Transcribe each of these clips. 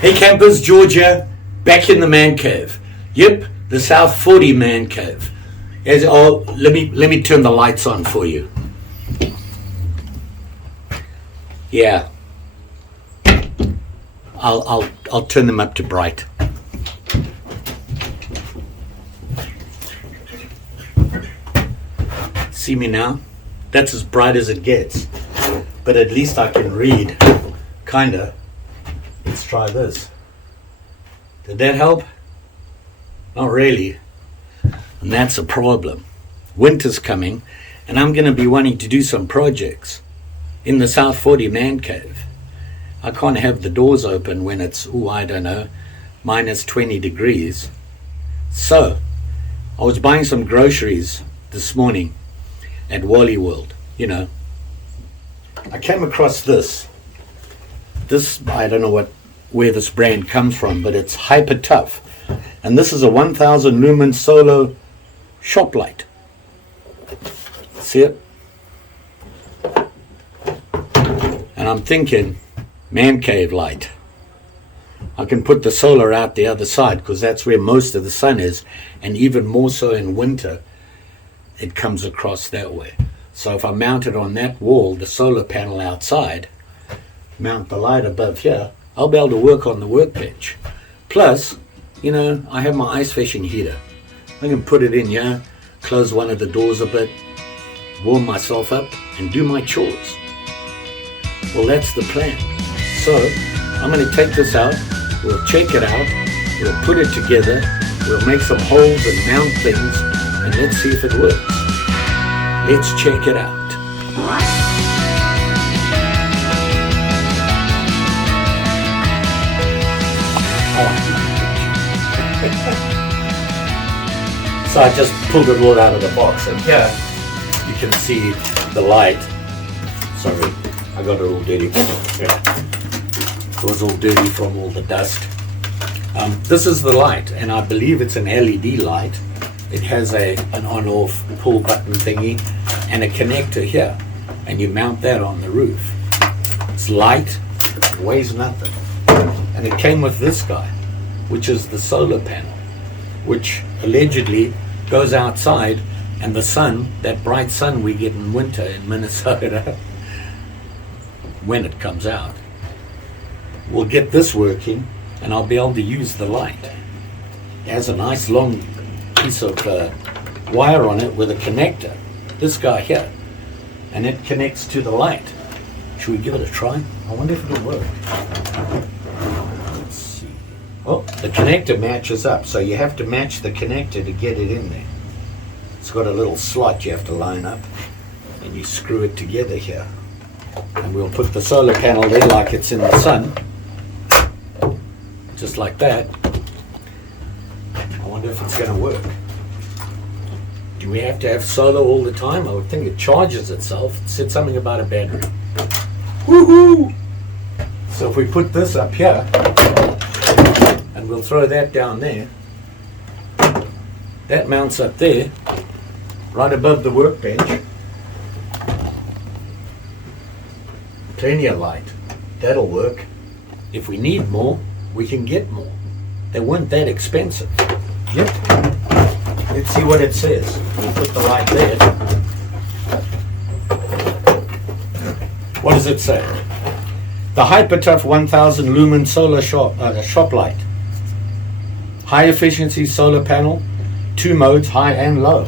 Hey campers, Georgia, back in the man cave. Yep, the South 40 man cave. Let me turn the lights on for you. Yeah, I'll turn them up to bright. See me now? That's as bright as it gets, but at least I can read, kinda. Let's try this. Did that help? Not really. And that's a problem. Winter's coming, and I'm going to be wanting to do some projects in the South 40 man cave. I can't have the doors open when it's, I don't know, minus 20 degrees. So, I was buying some groceries this morning at Wally World, I came across this. I don't know where this brand comes from, but it's hyper tough. And this is a 1000 lumen solar shop light. See it? And I'm thinking, man cave light. I can put the solar out the other side because that's where most of the sun is, and even more so in winter, it comes across that way. So if I mount it on that wall, the solar panel outside, mount the light above here, I'll be able to work on the workbench. Plus, I have my ice fishing heater. I can put it in here, close one of the doors a bit, warm myself up, and do my chores. Well, that's the plan. So, I'm going to take this out, we'll check it out, we'll put it together, we'll make some holes and mount things, and let's see if it works. Let's check it out. So I just pulled it all out of the box, and here you can see the light. Sorry, I got it all dirty. It was all dirty from all the dust. This is the light, and I believe it's an LED light. It has an on-off pull button thingy and a connector here, and you mount that on the roof. It's light, it weighs nothing, and it came with this guy, which is the solar panel, which allegedly goes outside, and the sun, that bright sun we get in winter in Minnesota, when it comes out, will get this working, and I'll be able to use the light. It has a nice long piece of wire on it with a connector, this guy here, and it connects to the light. Should we give it a try? I wonder if it'll work. Let's see. Oh, the connector matches up, so you have to match the connector to get it in there. It's got a little slot you have to line up, and you screw it together here. And we'll put the solar panel there like it's in the sun, just like that. I wonder if it's going to work. Do we have to have solar all the time? I would think it charges itself. It said something about a battery. Woohoo! So if we put this up here, and we'll throw that down there, that mounts up there, right above the workbench. Plenty of light. That'll work. If we need more, we can get more. They weren't that expensive. Yep. Let's see what it says. We'll put the light there. What does it say? The HyperTough 1000 lumen solar shop light. High efficiency solar panel, 2 modes, high and low.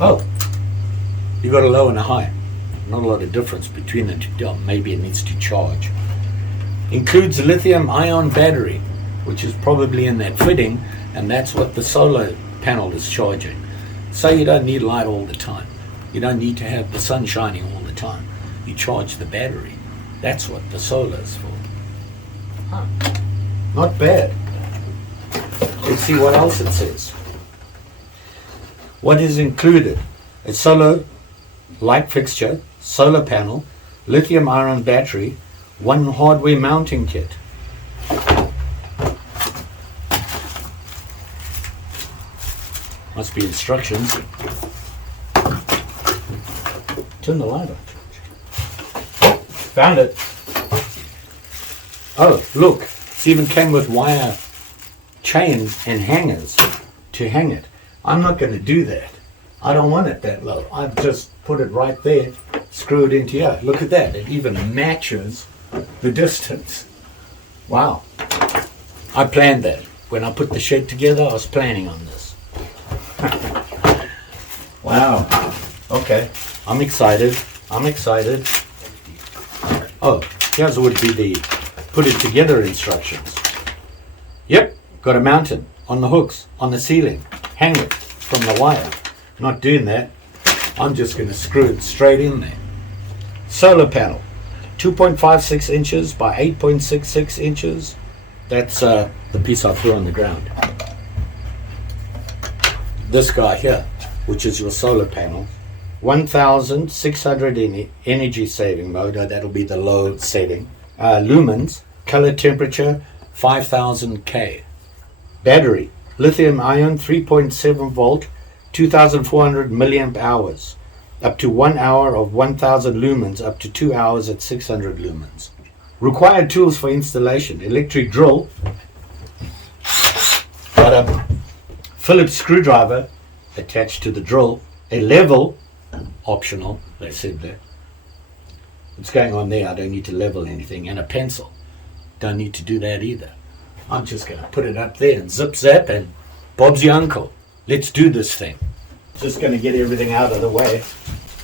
Oh, you got a low and a high. Not a lot of difference between the two. Maybe it needs to charge. Includes a lithium ion battery, which is probably in that fitting, and that's what the solar panel is charging. So you don't need light all the time. You don't need to have the sun shining all the time. You charge the battery. That's what the solar is for. Huh. Not bad. Let's see what else it says. What is included? A solar light fixture, solar panel, lithium ion battery, 1 hardware mounting kit. Must be instructions. Turn the light on. found it. Oh, look, it even came with wire chains and hangers to hang it. I'm not going to do that. I don't want it that low. I've just put it right there, screw it into here. Look at that. It even matches the distance. Wow. I planned that. When I put the shed together, I was planning on this. Wow. Okay. I'm excited. Oh, here's would be the put it together instructions. Yep. Got to mount it on the hooks, on the ceiling. Hang it from the wire. Not doing that. I'm just going to screw it straight in there. Solar panel. 2.56 inches by 8.66 inches. That's the piece I threw on the ground. This guy here, which is your solar panel, 1,600 in energy saving mode. That'll be the low setting. Lumens, color temperature, 5,000 K. Battery, lithium ion, 3.7 volt, 2,400 milliamp hours. Up to 1 hour of 1,000 lumens, up to 2 hours at 600 lumens. Required tools for installation: electric drill, got a Phillips screwdriver attached to the drill, a level, optional, they said that. What's going on there? I don't need to level anything, and a pencil. Don't need to do that either. I'm just going to put it up there and zip zap, and Bob's your uncle. Let's do this thing. Just going to get everything out of the way.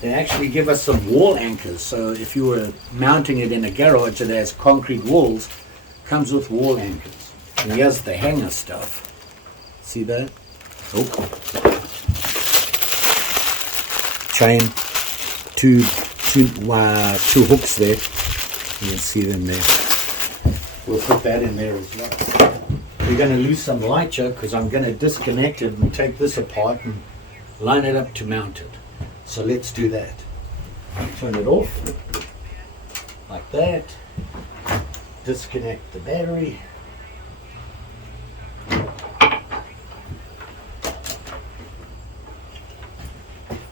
They actually give us some wall anchors, so if you were mounting it in a garage that has concrete walls, comes with wall anchors. And here's the hanger stuff. See that? Oh. Chain, two hooks there. You can see them there. We'll put that in there as well. We're going to lose some light here because I'm going to disconnect it and take this apart and line it up to mount it. So let's do that. Turn it off like that. Disconnect the battery.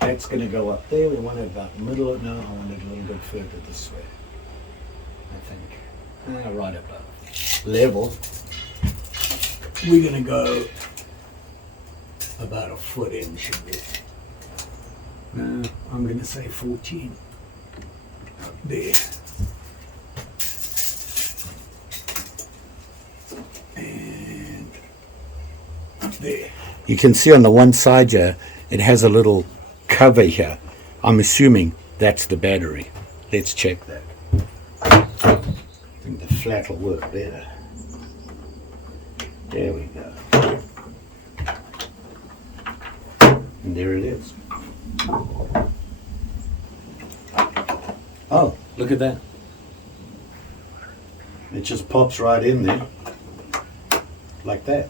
That's going to go up there. We want it about the middle of, no, I want it a little bit further this way. I think. Right above. Level. We're going to go about a foot in, should be. No, I'm going to say 14. Up there. And up there. You can see on the one side here, it has a little cover here. I'm assuming that's the battery. Let's check that. I think the flat will work better. There we go. And there it is. Oh, look at that. It just pops right in there. Like that.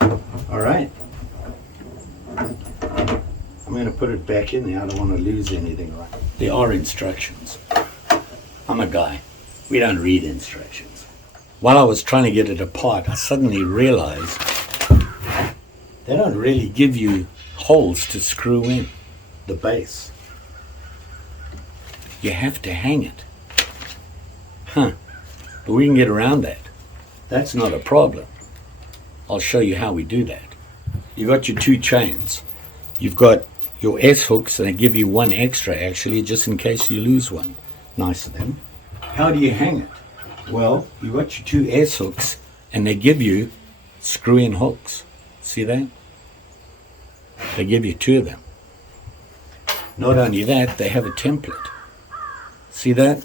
All right. I'm going to put it back in there. I don't want to lose anything. Right. There are instructions. I'm a guy. We don't read instructions. While I was trying to get it apart, I suddenly realized they don't really give you holes to screw in the base. You have to hang it. But we can get around that. That's not a problem. I'll show you how we do that. You've got your two chains. You've got your S hooks, and they give you one extra actually, just in case you lose one. Nice of them. How do you hang it? Well, you've got your two S hooks, and they give you screw-in hooks. See that? They give you two of them. Not only that, they have a template. See that?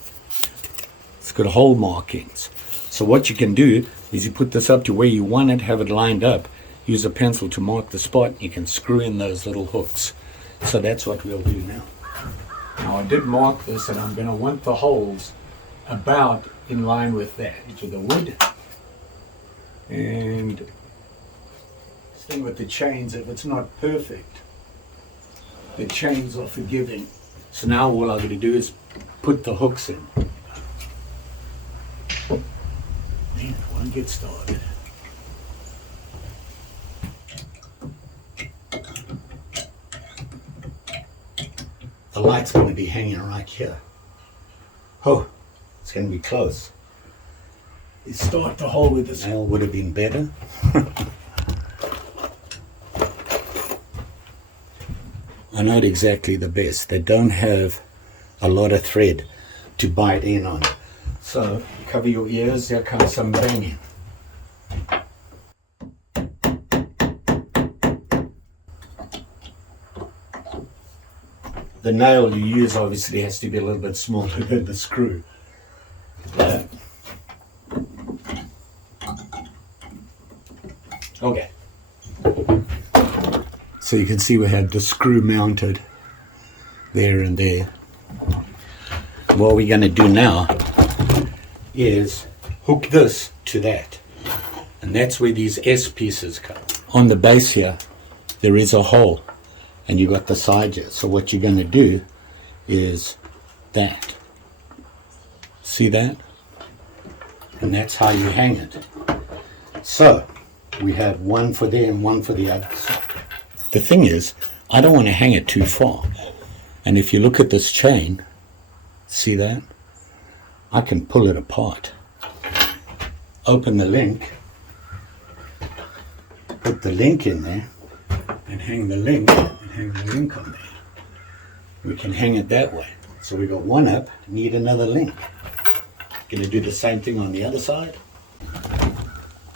It's got hole markings. So what you can do is you put this up to where you want it, have it lined up, use a pencil to mark the spot, you can screw in those little hooks. So that's what we'll do now. Now I did mark this, and I'm going to want the holes about in line with that, to the wood. And this thing with the chains, if it's not perfect, the chains are forgiving. So now all I'm going to do is put the hooks in. Man, one get started. The light's going to be hanging right here. Oh, it's going to be close. You start the hole with this nail would have been better. are not exactly the best. They don't have a lot of thread to bite in on. So cover your ears, there comes some banging. The nail you use obviously has to be a little bit smaller than the screw. Okay. So you can see we have the screw mounted there and there. What we're going to do now is hook this to that. And that's where these S pieces come. On the base here, there is a hole. And you got the side here. So what you're going to do is that. See that? And that's how you hang it. So we have one for there and one for the other side. The thing is, I don't want to hang it too far. And if you look at this chain, see that? I can pull it apart. Open the link, put the link in there, and hang the link on there. We can hang it that way. So we got one up, need another link. Gonna do the same thing on the other side.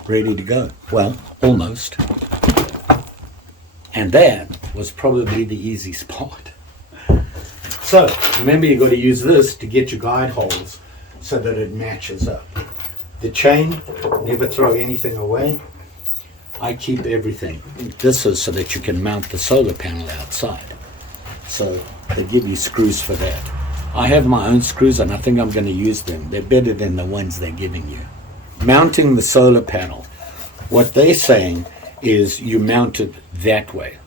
Ready to go. Well, almost. And that was probably the easiest part. So remember, you've got to use this to get your guide holes so that it matches up. The chain, never throw anything away. I keep everything. This is so that you can mount the solar panel outside. So they give you screws for that. I have my own screws and I think I'm going to use them. They're better than the ones they're giving you. Mounting the solar panel. What they're saying is you mount it that way.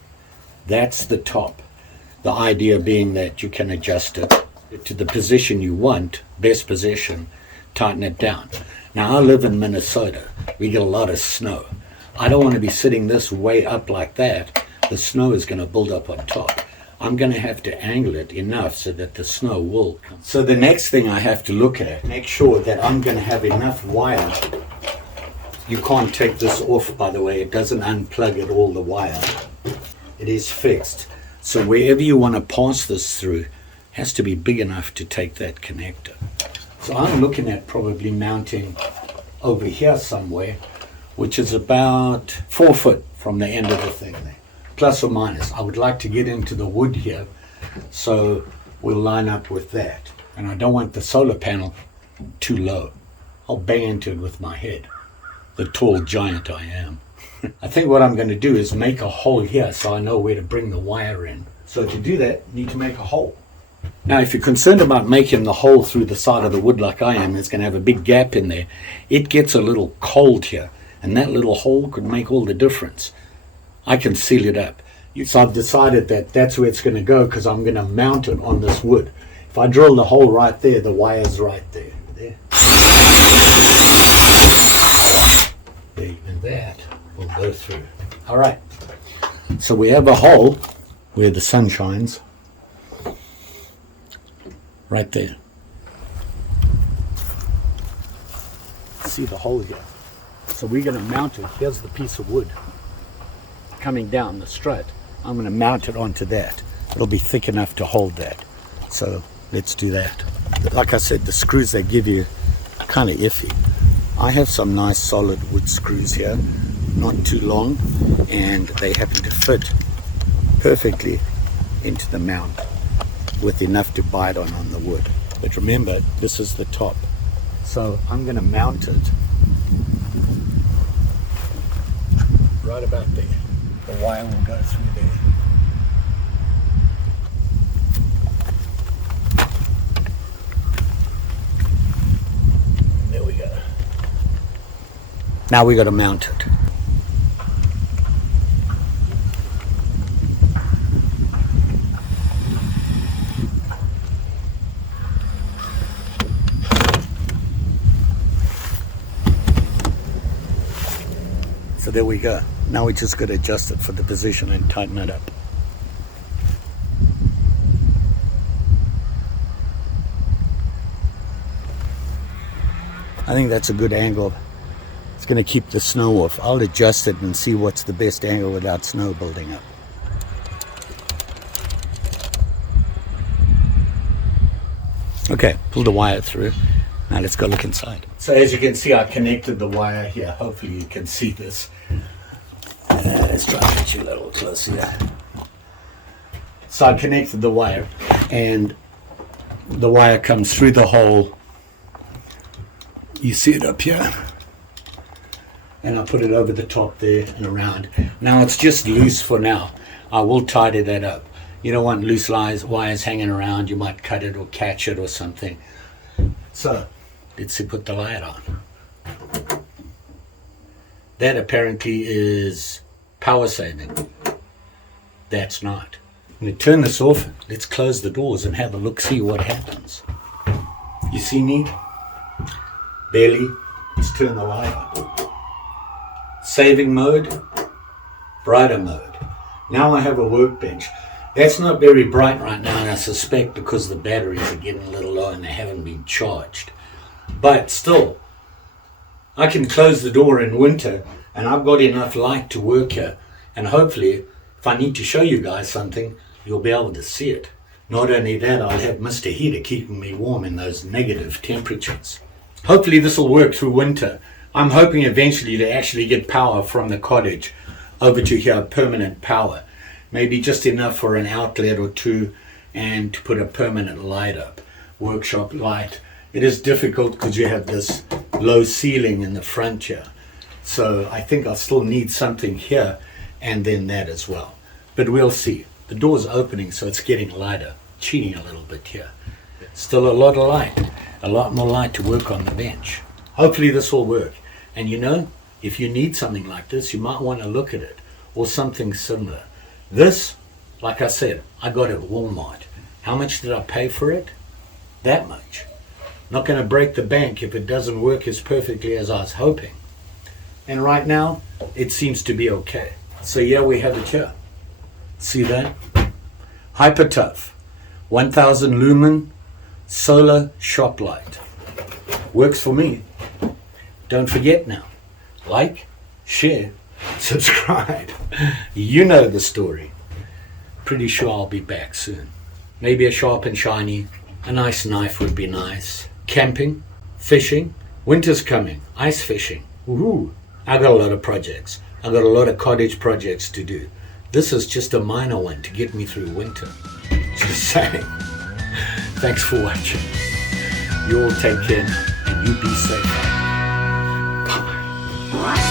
That's the top. The idea being that you can adjust it to the position you want, best position, tighten it down. Now I live in Minnesota. We get a lot of snow. I don't want to be sitting this way up like that. The snow is going to build up on top. I'm going to have to angle it enough so that the snow will come. So the next thing I have to look at, make sure that I'm going to have enough wire. You can't take this off, by the way. It doesn't unplug it all, the wire. It is fixed. So wherever you want to pass this through has to be big enough to take that connector. So I'm looking at probably mounting over here somewhere, which is about 4 foot from the end of the thing there, plus or minus. I would like to get into the wood here, so we'll line up with that. And I don't want the solar panel too low. I'll bang into it with my head, the tall giant I am. I think what I'm going to do is make a hole here so I know where to bring the wire in. So to do that, you need to make a hole. Now, if you're concerned about making the hole through the side of the wood like I am, it's going to have a big gap in there. It gets a little cold here, and that little hole could make all the difference. I can seal it up. So I've decided that that's where it's going to go because I'm going to mount it on this wood. If I drill the hole right there, the wire's right there. There. Even that will go through. All right. So we have a hole where the sun shines. Right there. See the hole here. So we're going to mount it. Here's the piece of wood coming down the strut. I'm going to mount it onto that. It'll be thick enough to hold that. So let's do that. Like I said, the screws they give you are kind of iffy. I have some nice solid wood screws here, not too long, and they happen to fit perfectly into the mount with enough to bite on the wood. But remember, this is the top. So I'm going to mount it right about there. The wire will go through there. And there we go. Now we got to mount it. So there we go. Now we just got to adjust it for the position and tighten it up. I think that's a good angle. It's going to keep the snow off. I'll adjust it and see what's the best angle without snow building up. Okay, pull the wire through. Now let's go look inside. So as you can see, I connected the wire here. Hopefully you can see this. Let's try to get you a little closer here. So I connected the wire, and the wire comes through the hole. You see it up here. And I put it over the top there and around. Now it's just loose for now. I will tidy that up. You don't want loose wires hanging around. You might cut it or catch it or something. So let's see, put the light on. That apparently is power saving. That's not. I'm going to turn this off. Let's close the doors and have a look, see what happens. You see me? Barely. Let's turn the light on. Saving mode, brighter mode. Now I have a workbench. That's not very bright right now, and I suspect because the batteries are getting a little low and they haven't been charged. But still, I can close the door in winter and I've got enough light to work here. And hopefully, if I need to show you guys something, you'll be able to see it. Not only that, I'll have Mr. Heater keeping me warm in those negative temperatures. Hopefully this will work through winter. I'm hoping eventually to actually get power from the cottage over to here, permanent power. Maybe just enough for an outlet or two and to put a permanent light up, workshop light. It is difficult because you have this low ceiling in the front here. So I think I'll still need something here and then that as well. But we'll see. The door's opening, so it's getting lighter, cheating a little bit here. Still a lot of light, a lot more light to work on the bench. Hopefully this will work. And you know, if you need something like this, you might want to look at it or something similar. This, like I said, I got it at Walmart. How much did I pay for it? That much. Not going to break the bank if it doesn't work as perfectly as I was hoping. And right now, it seems to be okay. So yeah, we have it here. See that? Hyper Tough, 1000 lumen solar shop light. Works for me. Don't forget now, like, share, subscribe. You know the story. Pretty sure I'll be back soon. Maybe a sharp and shiny, a nice knife would be nice. Camping, fishing, winter's coming, ice fishing. Woohoo! I got a lot of projects. I got a lot of cottage projects to do. This is just a minor one to get me through winter. Just saying. Thanks for watching. You all take care and you be safe. Bye.